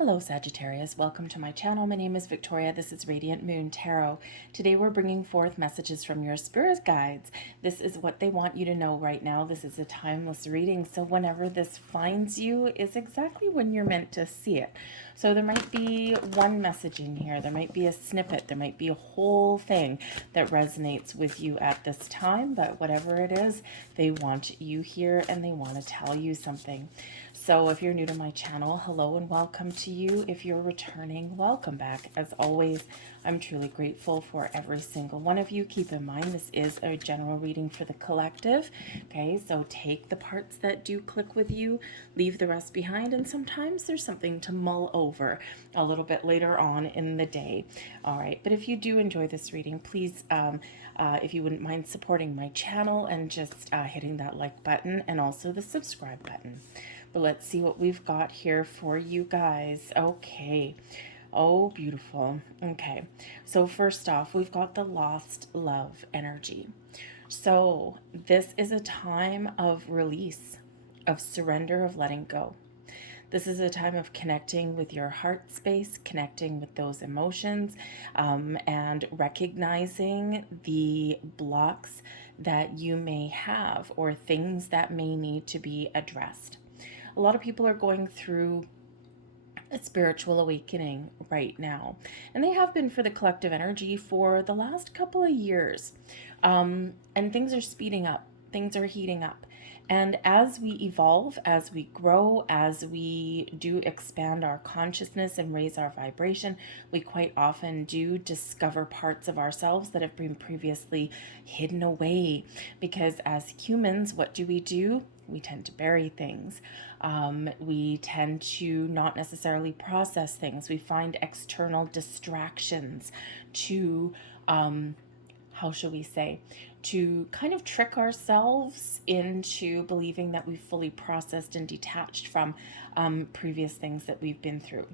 Hello Sagittarius, welcome to my channel. My name is Victoria. This is Radiant Moon Tarot. Today we're bringing forth messages from your spirit guides. This is what they want you to know right now. This is a timeless reading, so whenever this finds you is exactly when you're meant to see it. So there might be one message in here, there might be a snippet, there might be a whole thing that resonates with you at this time, but whatever it is, they want you here and they want to tell you something. So if you're new to my channel, hello and welcome to you. If you're returning, welcome back. As always, I'm truly grateful for every single one of you. Keep in mind, this is a general reading for the collective. Okay, so take the parts that do click with you, leave the rest behind, and sometimes there's something to mull over a little bit later on in the day. All right, but if you do enjoy this reading, please, if you wouldn't mind supporting my channel and just hitting that like button and also the subscribe button. But let's see what we've got here for you guys. Okay. Oh, beautiful. Okay. So first off, we've got the lost love energy. So this is a time of release, of surrender, of letting go. This is a time of connecting with your heart space, connecting with those emotions, and recognizing the blocks that you may have or things that may need to be addressed. A lot of people are going through a spiritual awakening right now, and they have been for the collective energy for the last couple of years. And things are speeding up, things are heating up. And as we evolve, as we grow, as we do expand our consciousness and raise our vibration, we quite often do discover parts of ourselves that have been previously hidden away. Because as humans, what do? We tend to bury things. We tend to not necessarily process things. We find external distractions to, how shall we say, to kind of trick ourselves into believing that we've fully processed and detached from previous things that we've been through.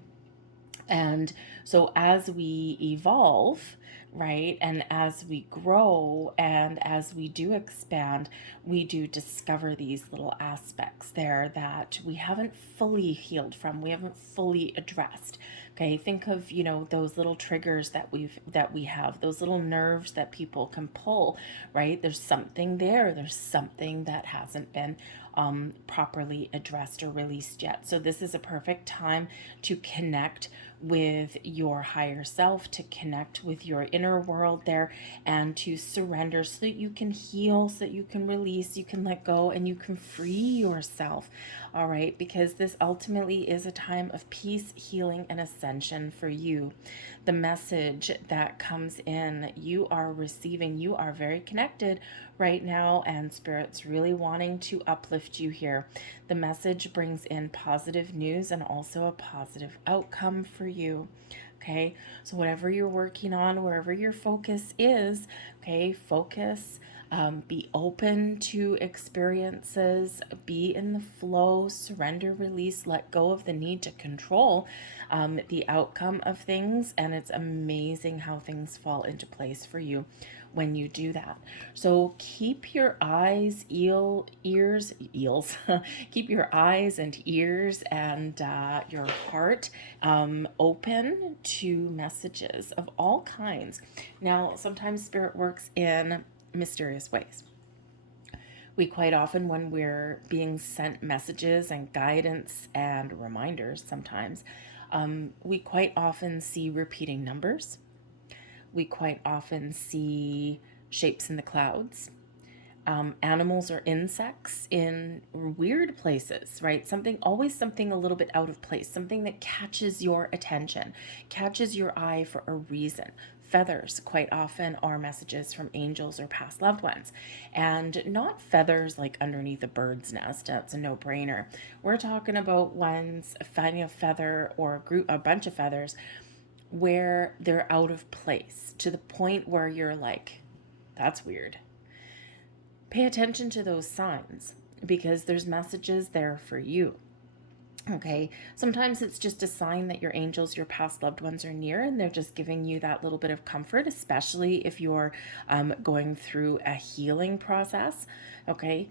And so as we evolve, right, and as we grow and as we do expand, we do discover these little aspects there that we haven't fully healed from, we haven't fully addressed. Okay, think of, those little triggers that we have, those little nerves that people can pull, right? There's something there, there's something that hasn't been properly addressed or released yet. So this is a perfect time to connect with your higher self, to connect with your inner world there, and to surrender so that you can heal, so that you can release, you can let go, and you can free yourself. All right, because this ultimately is a time of peace, healing, and ascension for you. The message that comes in, you are receiving, you are very connected right now, and Spirit's really wanting to uplift you here. The message brings in positive news and also a positive outcome for you. Okay, so whatever you're working on, wherever your focus is, okay, focus. Be open to experiences, be in the flow, surrender, release, let go of the need to control the outcome of things. And it's amazing how things fall into place for you when you do that. So keep your eyes, ears, keep your eyes and ears and your heart open to messages of all kinds. Now, sometimes Spirit works in mysterious ways. We quite often, when we're being sent messages and guidance and reminders, sometimes we quite often see repeating numbers. We quite often see shapes in the clouds, animals or insects in weird places, right? Always something a little bit out of place, something that catches your attention, catches your eye for a reason. Feathers quite often are messages from angels or past loved ones, and not feathers like underneath a bird's nest. That's a no-brainer. We're talking about ones, finding a feather or a bunch of feathers where they're out of place to the point where you're like, that's weird. Pay attention to those signs because there's messages there for you. Okay, sometimes it's just a sign that your angels, your past loved ones are near, and they're just giving you that little bit of comfort, especially if you're going through a healing process. Okay,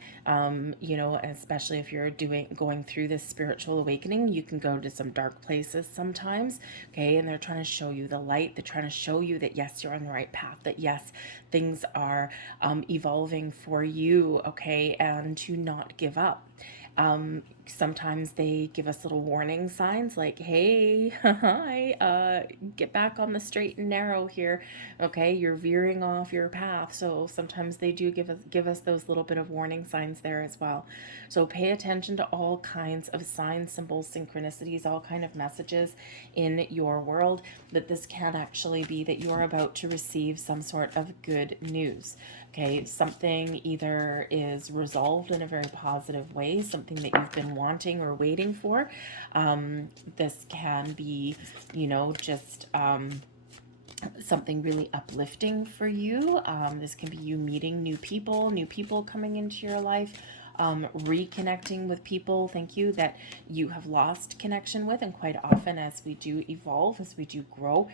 you know, especially if you're going through this spiritual awakening, you can go to some dark places sometimes. Okay, and they're trying to show you the light. They're trying to show you that yes, you're on the right path. That yes, things are evolving for you. Okay, and to not give up. Sometimes they give us little warning signs like, hey, hi, get back on the straight and narrow here. Okay, you're veering off your path. So sometimes they do give us those little bit of warning signs there as well. So pay attention to all kinds of signs, symbols, synchronicities, all kind of messages in your world, that this can actually be that you're about to receive some sort of good news. Okay, something either is resolved in a very positive way, something that you've been wanting or waiting for. This can be, you know, just something really uplifting for you. This can be you meeting new people coming into your life. Reconnecting with people, thank you, that you have lost connection with. And quite often, as we do evolve, as we do grow,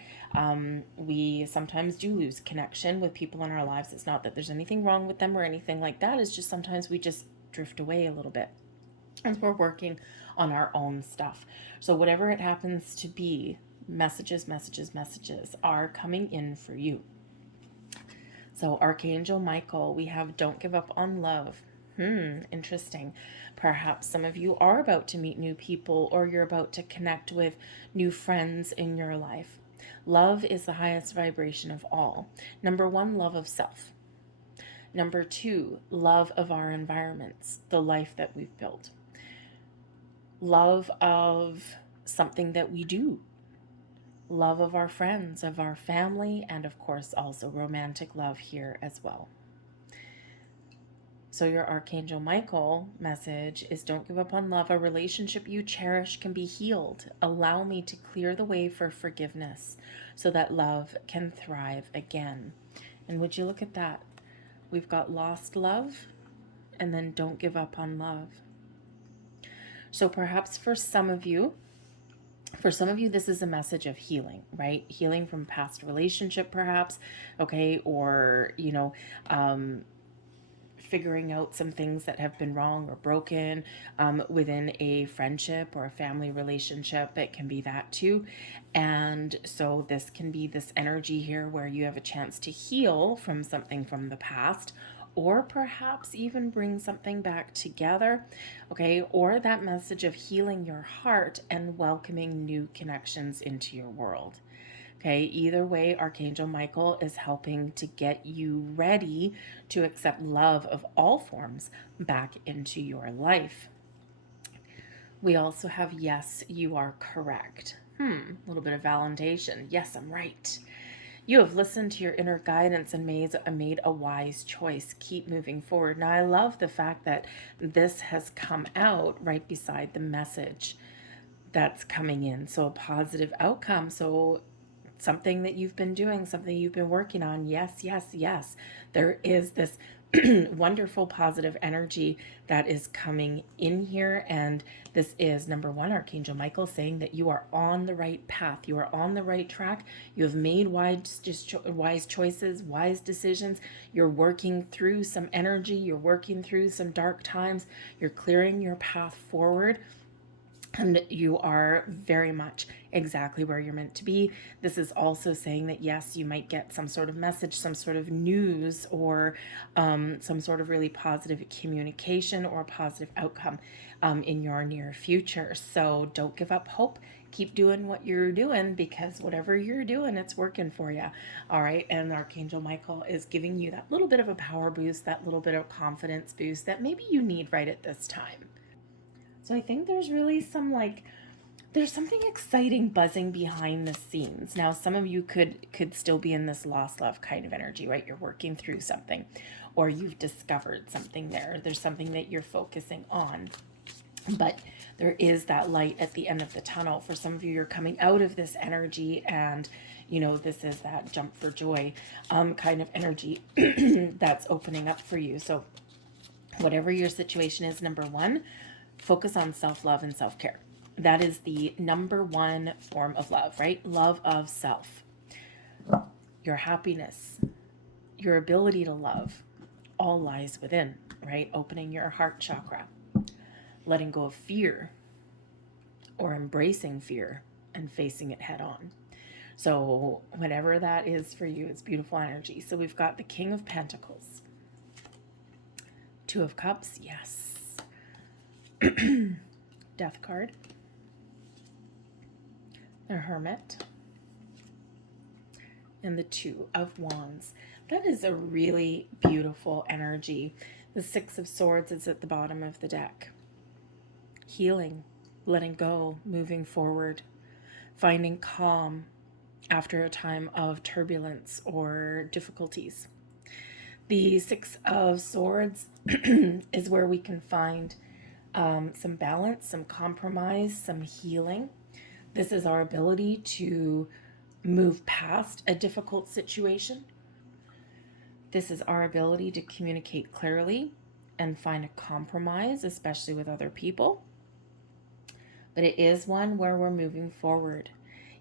we sometimes do lose connection with people in our lives. It's not that there's anything wrong with them or anything like that. It's just sometimes we just drift away a little bit as we're working on our own stuff. So whatever it happens to be, messages are coming in for you. So Archangel Michael, we have don't give up on love. Interesting. Perhaps some of you are about to meet new people, or you're about to connect with new friends in your life. Love is the highest vibration of all. Number one, love of self. Number two, love of our environments, the life that we've built. Love of something that we do. Love of our friends, of our family, and of course also romantic love here as well. So your Archangel Michael message is don't give up on love. A relationship you cherish can be healed. Allow me to clear the way for forgiveness so that love can thrive again. And would you look at that? We've got lost love and then don't give up on love. So perhaps for some of you, this is a message of healing, right? Healing from past relationship, perhaps, okay? Or, you know, figuring out some things that have been wrong or broken within a friendship or a family relationship. It can be that too. And so this can be this energy here where you have a chance to heal from something from the past, or perhaps even bring something back together, okay? Or that message of healing your heart and welcoming new connections into your world. Okay, either way, Archangel Michael is helping to get you ready to accept love of all forms back into your life. We also have, yes, you are correct. A little bit of validation. Yes, I'm right. You have listened to your inner guidance and made a wise choice. Keep moving forward. Now, I love the fact that this has come out right beside the message that's coming in. So a positive outcome. So something that you've been doing, something you've been working on. Yes. There is this wonderful positive energy that is coming in here. And this is number one, Archangel Michael saying that you are on the right path. You are on the right track. You have made wise choices, wise decisions. You're working through some energy. You're working through some dark times. You're clearing your path forward. And you are very much exactly where you're meant to be. This is also saying that, yes, you might get some sort of message, some sort of news, or some sort of really positive communication or positive outcome in your near future. So don't give up hope. Keep doing what you're doing, because whatever you're doing, it's working for you. All right. And Archangel Michael is giving you that little bit of a power boost, that little bit of confidence boost that maybe you need right at this time. So I think there's really there's something exciting buzzing behind the scenes. Now, some of you could still be in this lost love kind of energy, right? You're working through something, or you've discovered something there. There's something that you're focusing on. But there is that light at the end of the tunnel. For some of you, you're coming out of this energy, and you know, this is that jump for joy kind of energy that's opening up for you. So whatever your situation is, number one, focus on self-love and self-care. That is the number one form of love, right? Love of self. Your happiness, your ability to love, all lies within, right? Opening your heart chakra, letting go of fear, or embracing fear and facing it head on. So, whatever that is for you, it's beautiful energy. So, we've got the King of Pentacles, Two of Cups, yes, Death card, the Hermit, and the Two of Wands. That is a really beautiful energy. The Six of Swords is at the bottom of the deck. Healing, letting go, moving forward, finding calm after a time of turbulence or difficulties. The Six of Swords is where we can find some balance, some compromise, some healing. This is our ability to move past a difficult situation. This is our ability to communicate clearly and find a compromise, especially with other people. But it is one where we're moving forward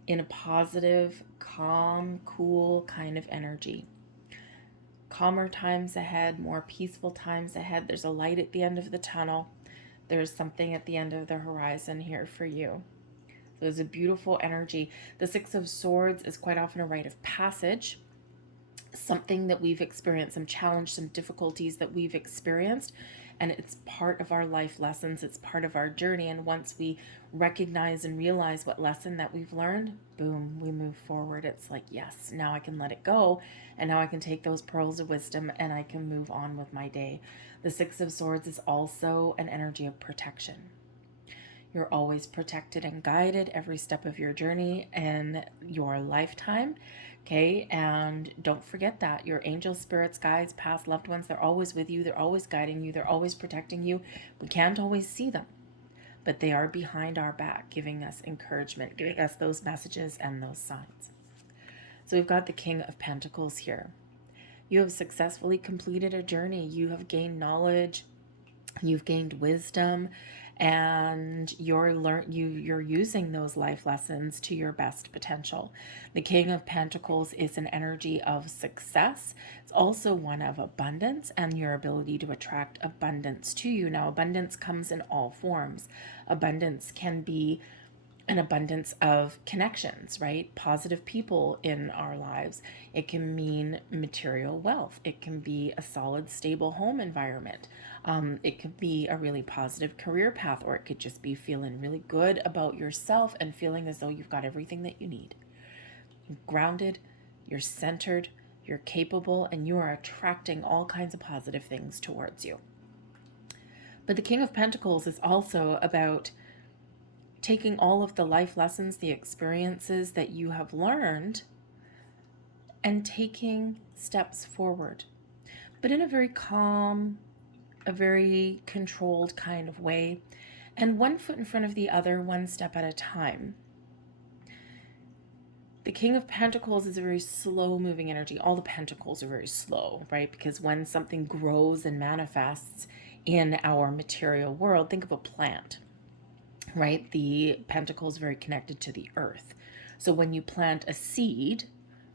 in a positive, calm, cool kind of energy. Calmer times ahead, more peaceful times ahead. There's a light at the end of the tunnel. There's something at the end of the horizon here for you. So it's a beautiful energy. The Six of Swords is quite often a rite of passage, something that we've experienced, some challenge, some difficulties that we've experienced, and it's part of our life lessons. It's part of our journey, and once we recognize and realize what lesson that we've learned, boom, we move forward. It's like, yes, now I can let it go, and now I can take those pearls of wisdom and I can move on with my day. The Six of Swords is also an energy of protection. You're always protected and guided every step of your journey and your lifetime. Okay, and don't forget that your angels, spirits, guides, past loved ones, they're always with you. They're always guiding you. They're always protecting you. We can't always see them, but they are behind our back, giving us encouragement, giving us those messages and those signs. So we've got the King of Pentacles here. You have successfully completed a journey. You have gained knowledge. You've gained wisdom, and you're using those life lessons to your best potential. The King of Pentacles is an energy of success. It's also one of abundance and your ability to attract abundance to you. Now, abundance comes in all forms. Abundance can be an abundance of connections, right? Positive people in our lives. It can mean material wealth. It can be a solid, stable home environment. It could be a really positive career path, or it could just be feeling really good about yourself and feeling as though you've got everything that you need. You're grounded, you're centered, you're capable, and you are attracting all kinds of positive things towards you. But the King of Pentacles is also about taking all of the life lessons, the experiences that you have learned, and taking steps forward, but in a very calm, a very controlled kind of way, and one foot in front of the other, one step at a time. The King of Pentacles is a very slow-moving energy. All the pentacles are very slow, right? Because when something grows and manifests in our material world, think of a plant. Right? The pentacle is very connected to the earth. So when you plant a seed,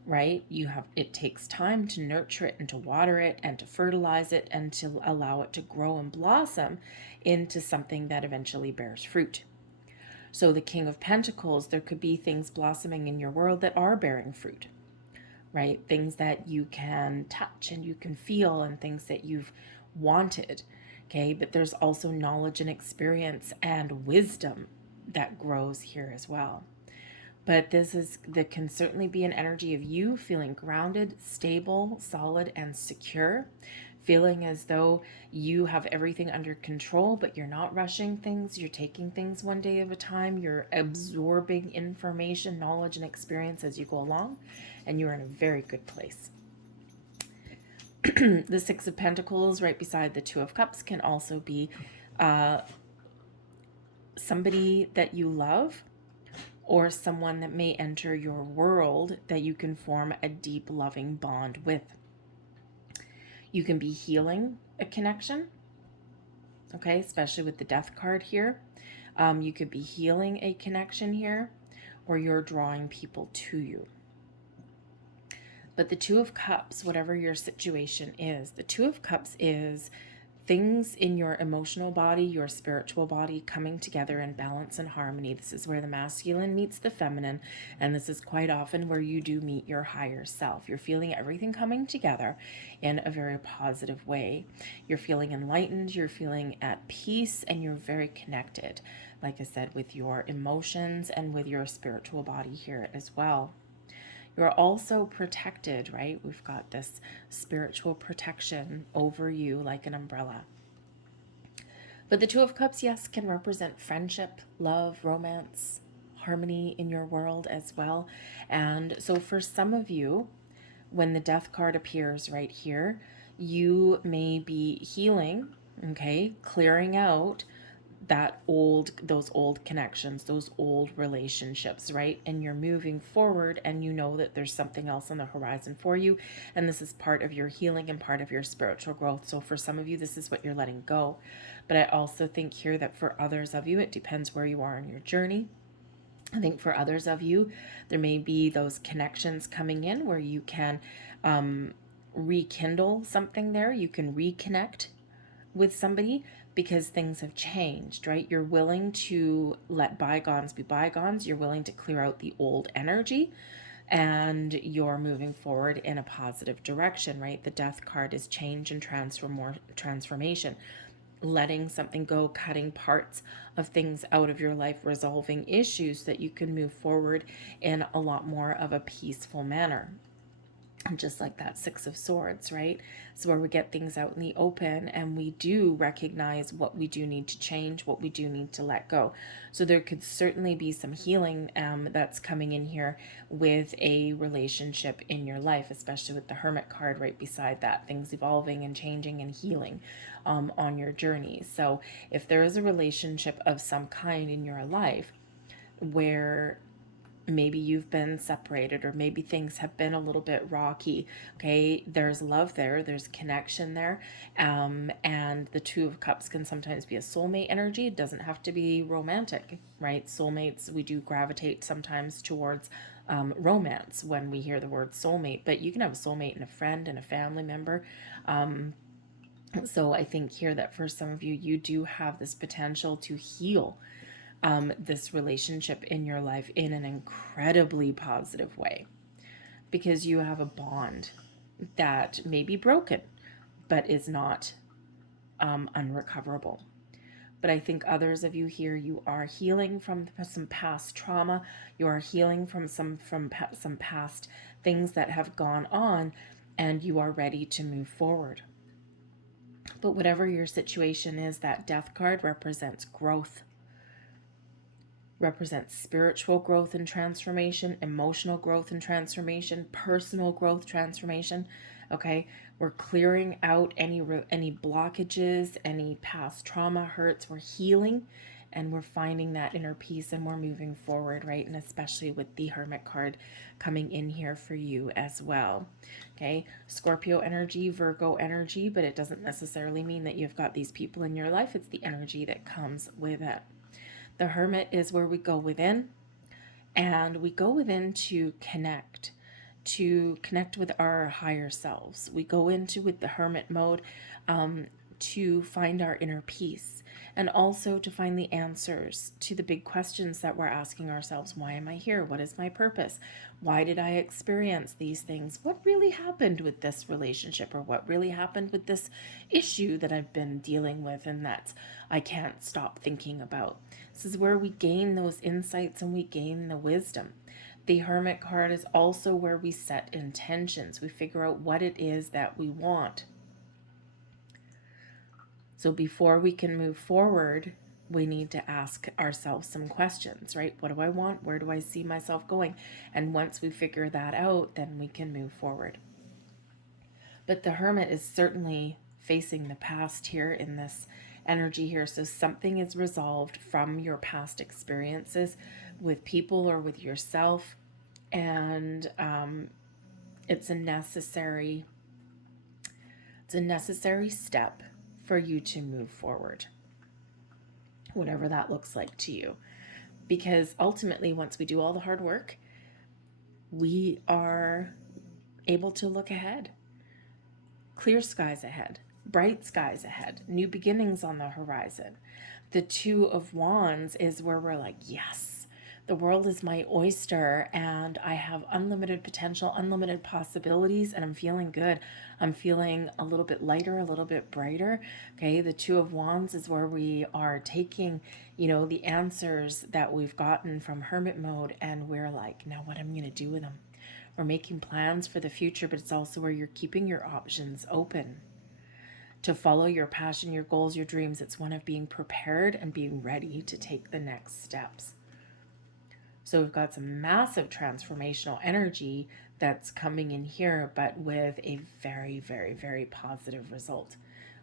right, it takes time to nurture it and to water it and to fertilize it and to allow it to grow and blossom into something that eventually bears fruit. So the King of Pentacles, there could be things blossoming in your world that are bearing fruit, right? Things that you can touch and you can feel, and things that you've wanted. Okay, but there's also knowledge and experience and wisdom that grows here as well. But there can certainly be an energy of you feeling grounded, stable, solid, and secure, feeling as though you have everything under control, but you're not rushing things. You're taking things one day at a time. You're absorbing information, knowledge, and experience as you go along, and you're in a very good place. The Six of Pentacles right beside the Two of Cups can also be somebody that you love, or someone that may enter your world that you can form a deep, loving bond with. You can be healing a connection, okay, especially with the Death card here. You could be healing a connection here, or you're drawing people to you. But the Two of Cups, whatever your situation is, the Two of Cups is things in your emotional body, your spiritual body coming together in balance and harmony. This is where the masculine meets the feminine, and this is quite often where you do meet your higher self. You're feeling everything coming together in a very positive way. You're feeling enlightened, you're feeling at peace, and you're very connected, like I said, with your emotions and with your spiritual body here as well. You're also protected, right? We've got this spiritual protection over you like an umbrella. But the Two of Cups, yes, can represent friendship, love, romance, harmony in your world as well. And so for some of you, when the Death card appears right here, you may be healing, okay, clearing out those old connections, those old relationships, right? And you're moving forward, and you know that there's something else on the horizon for you, and this is part of your healing and part of your spiritual growth. So for some of you, this is what you're letting go. But I also think here that for others of you, it depends where you are in your journey. I think for others of you, there may be those connections coming in where you can rekindle something there. You can reconnect with somebody because things have changed, right? You're willing to let bygones be bygones. You're willing to clear out the old energy, and you're moving forward in a positive direction, right? The Death card is change and transformation. Letting something go, cutting parts of things out of your life, resolving issues so that you can move forward in a lot more of a peaceful manner. Just like that Six of Swords, right? So where we get things out in the open and we do recognize what we do need to change, what we do need to let go. So there could certainly be some healing that's coming in here with a relationship in your life, especially with the Hermit card right beside that, things evolving and changing and healing on your journey. So if there is a relationship of some kind in your life where maybe you've been separated, or maybe things have been a little bit rocky, okay, there's love there, there's connection there, and the Two of Cups can sometimes be a soulmate energy. It doesn't have to be romantic, right? Soulmates, we do gravitate sometimes towards romance when we hear the word soulmate, but you can have a soulmate and a friend and a family member. So I think here that for some of you, you do have this potential to heal this relationship in your life in an incredibly positive way, because you have a bond that may be broken but is not unrecoverable. But I think others of you here, you are healing from some past trauma. You are healing from some past things that have gone on, and you are ready to move forward. But whatever your situation is, that Death card represents growth, represents spiritual growth and transformation, emotional growth and transformation, personal growth, transformation. Okay, we're clearing out any blockages, any past trauma, hurts. We're healing, and we're finding that inner peace, and we're moving forward, right? And especially with the Hermit card coming in here for you as well. Okay, Scorpio energy, Virgo energy, but it doesn't necessarily mean that you've got these people in your life. It's the energy that comes with it. The Hermit is where we go within, and we go within to connect with our higher selves. We go into with the Hermit mode to find our inner peace, and also to find the answers to the big questions that we're asking ourselves. Why am I here? What is my purpose? Why did I experience these things? What really happened with this relationship, or what really happened with this issue that I've been dealing with and that I can't stop thinking about? This is where we gain those insights and we gain the wisdom. The Hermit card is also where we set intentions. We figure out what it is that we want. So before we can move forward, we need to ask ourselves some questions, right? What do I want? Where do I see myself going? And once we figure that out, then we can move forward. But the Hermit is certainly facing the past here in this energy here. So something is resolved from your past experiences with people or with yourself. And it's a necessary step for you to move forward. whatever that looks like to you. Because ultimately, once we do all the hard work, we are able to look ahead. Clear skies ahead, bright skies ahead, new beginnings on the horizon. The Two of Wands is where we're like, yes, the world is my oyster and I have unlimited potential, unlimited possibilities, and I'm feeling good. I'm feeling a little bit lighter, a little bit brighter. Okay, the Two of Wands is where we are taking, the answers that we've gotten from hermit mode, and we're like, now what am I going to do with them? We're making plans for the future, but it's also where you're keeping your options open to follow your passion, your goals, your dreams. It's one of being prepared and being ready to take the next steps. So we've got some massive transformational energy that's coming in here, but with a very, very, very positive result.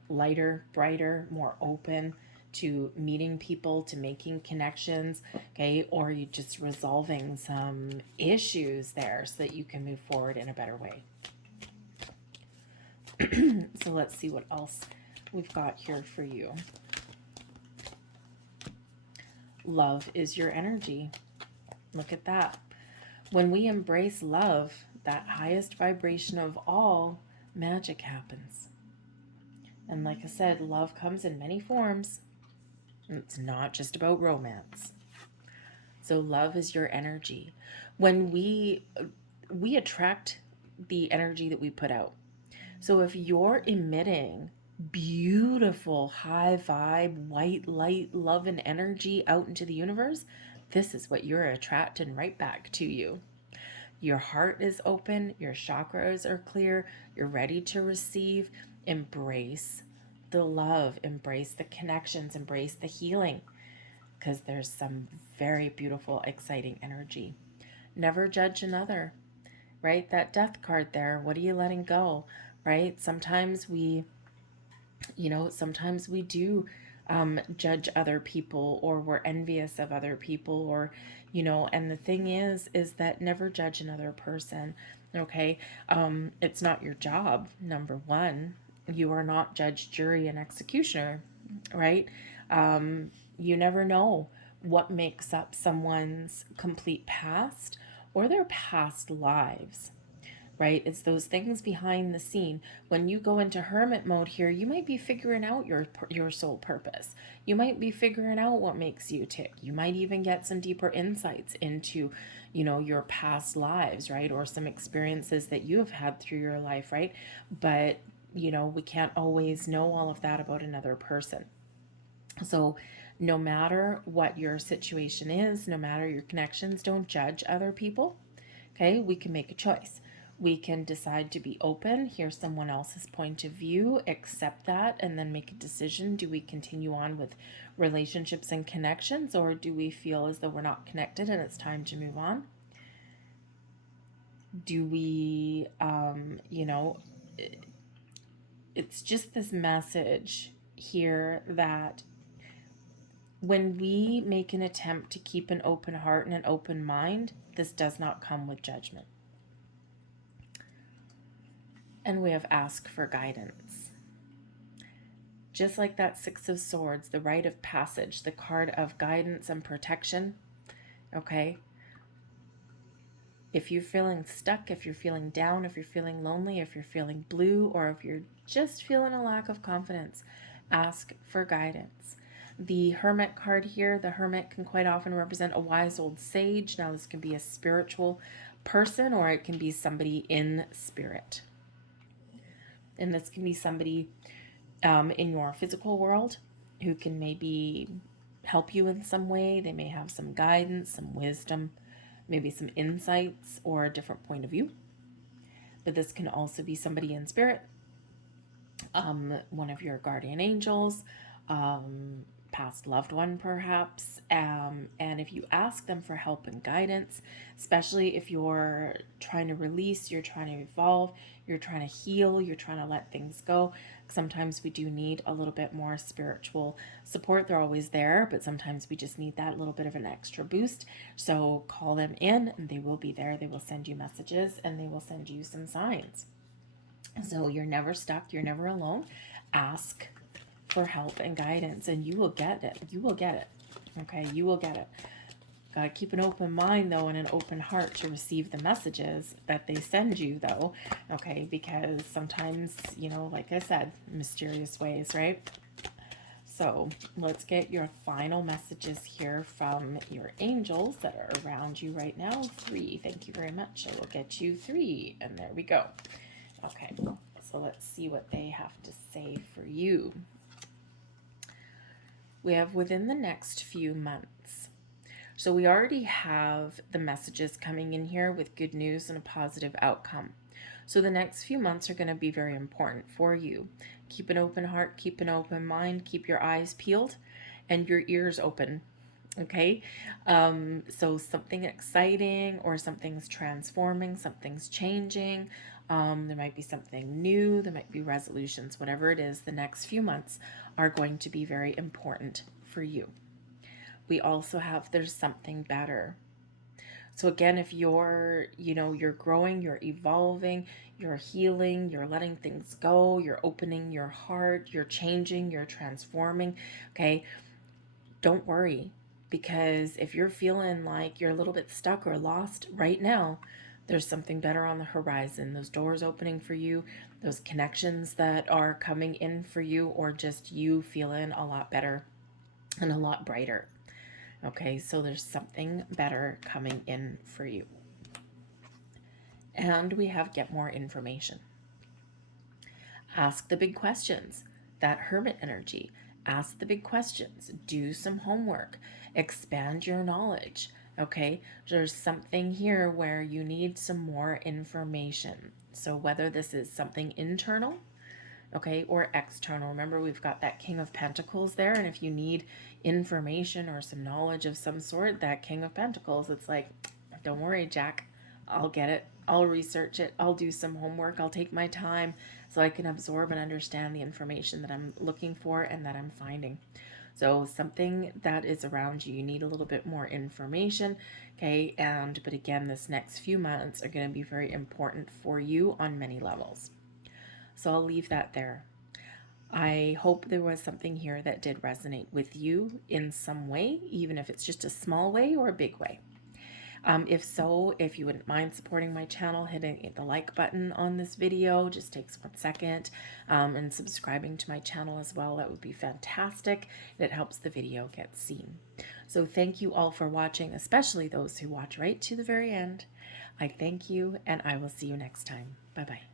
Lighter, brighter, more open to meeting people, to making connections, okay? Or you just resolving some issues there so that you can move forward in a better way. So let's see what else we've got here for you. Love is your energy. Look at that. When we embrace love, that highest vibration of all, magic happens. And like I said, love comes in many forms. It's not just about romance. So love is your energy. When we attract the energy that we put out. So if you're emitting beautiful, high vibe, white light, love and energy out into the universe, this is what you're attracting right back to you. Your heart is open, your chakras are clear, you're ready to receive. Embrace the love, embrace the connections, embrace the healing, because there's some very beautiful, exciting energy. Never judge another, right? That death card there, what are you letting go, right? Sometimes we do judge other people, or we're envious of other people, or, and the thing is that never judge another person, okay? It's not your job, number one. You are not judge, jury, and executioner, right? You never know what makes up someone's complete past or their past lives, right? It's those things behind the scene. When you go into hermit mode here, you might be figuring out your soul purpose. You might be figuring out what makes you tick. You might even get some deeper insights into, your past lives, right? Or some experiences that you have had through your life, right? But, we can't always know all of that about another person. So no matter what your situation is, no matter your connections, don't judge other people. Okay, we can make a choice. We can decide to be open, hear someone else's point of view, accept that, and then make a decision. Do we continue on with relationships and connections, or do we feel as though we're not connected and it's time to move on? Do we, it's just this message here that when we make an attempt to keep an open heart and an open mind, this does not come with judgment. And we have asked for guidance. Just like that Six of Swords, the rite of passage, the card of guidance and protection, okay? If you're feeling stuck, if you're feeling down, if you're feeling lonely, if you're feeling blue, or if you're just feeling a lack of confidence, ask for guidance. The Hermit card here, the Hermit can quite often represent a wise old sage. Now this can be a spiritual person, or it can be somebody in spirit. And this can be somebody in your physical world who can maybe help you in some way. They may have some guidance, some wisdom, maybe some insights or a different point of view. But this can also be somebody in spirit, one of your guardian angels, past loved one perhaps, and if you ask them for help and guidance, especially if you're trying to release, you're trying to evolve, you're trying to heal, you're trying to let things go, sometimes we do need a little bit more spiritual support. They're always there, but sometimes we just need that little bit of an extra boost. So call them in and they will be there. They will send you messages and they will send you some signs. So you're never stuck, you're never alone. Ask for help and guidance, and you will get it. You will get it. Okay, you will get it. Gotta keep an open mind, though, and an open heart to receive the messages that they send you, though. Okay, because sometimes, you know, like I said, mysterious ways, right? So let's get your final messages here from your angels that are around you right now. 3. Thank you very much. I will get you 3. And there we go. Okay, so let's see what they have to say for you. We have within the next few months. So we already have the messages coming in here with good news and a positive outcome. So the next few months are going to be very important for you. Keep an open heart, keep an open mind, keep your eyes peeled and your ears open. Okay, so something exciting or something's transforming, something's changing. There might be something new, there might be resolutions, whatever it is, the next few months are going to be very important for you. We also have there's something better. So again, if you're, you're growing, you're evolving, you're healing, you're letting things go, you're opening your heart, you're changing, you're transforming, okay, don't worry. Because if you're feeling like you're a little bit stuck or lost right now, there's something better on the horizon. Those doors opening for you, those connections that are coming in for you, or just you feeling a lot better and a lot brighter. Okay, so there's something better coming in for you. And we have get more information. Ask the big questions. That hermit energy. Ask the big questions. Do some homework. Expand your knowledge. Okay, there's something here where you need some more information. So whether this is something internal, okay, or external. Remember, we've got that King of Pentacles there, and if you need information or some knowledge of some sort, that King of Pentacles, it's like, don't worry, Jack, I'll get it. I'll research it. I'll do some homework. I'll take my time so I can absorb and understand the information that I'm looking for and that I'm finding. So something that is around you, you need a little bit more information, okay? But again, this next few months are going to be very important for you on many levels. So I'll leave that there. I hope there was something here that did resonate with you in some way, even if it's just a small way or a big way. If so, if you wouldn't mind supporting my channel, hitting the like button on this video, just takes 1 second, and subscribing to my channel as well, that would be fantastic. It helps the video get seen. So thank you all for watching, especially those who watch right to the very end. I thank you, and I will see you next time. Bye-bye.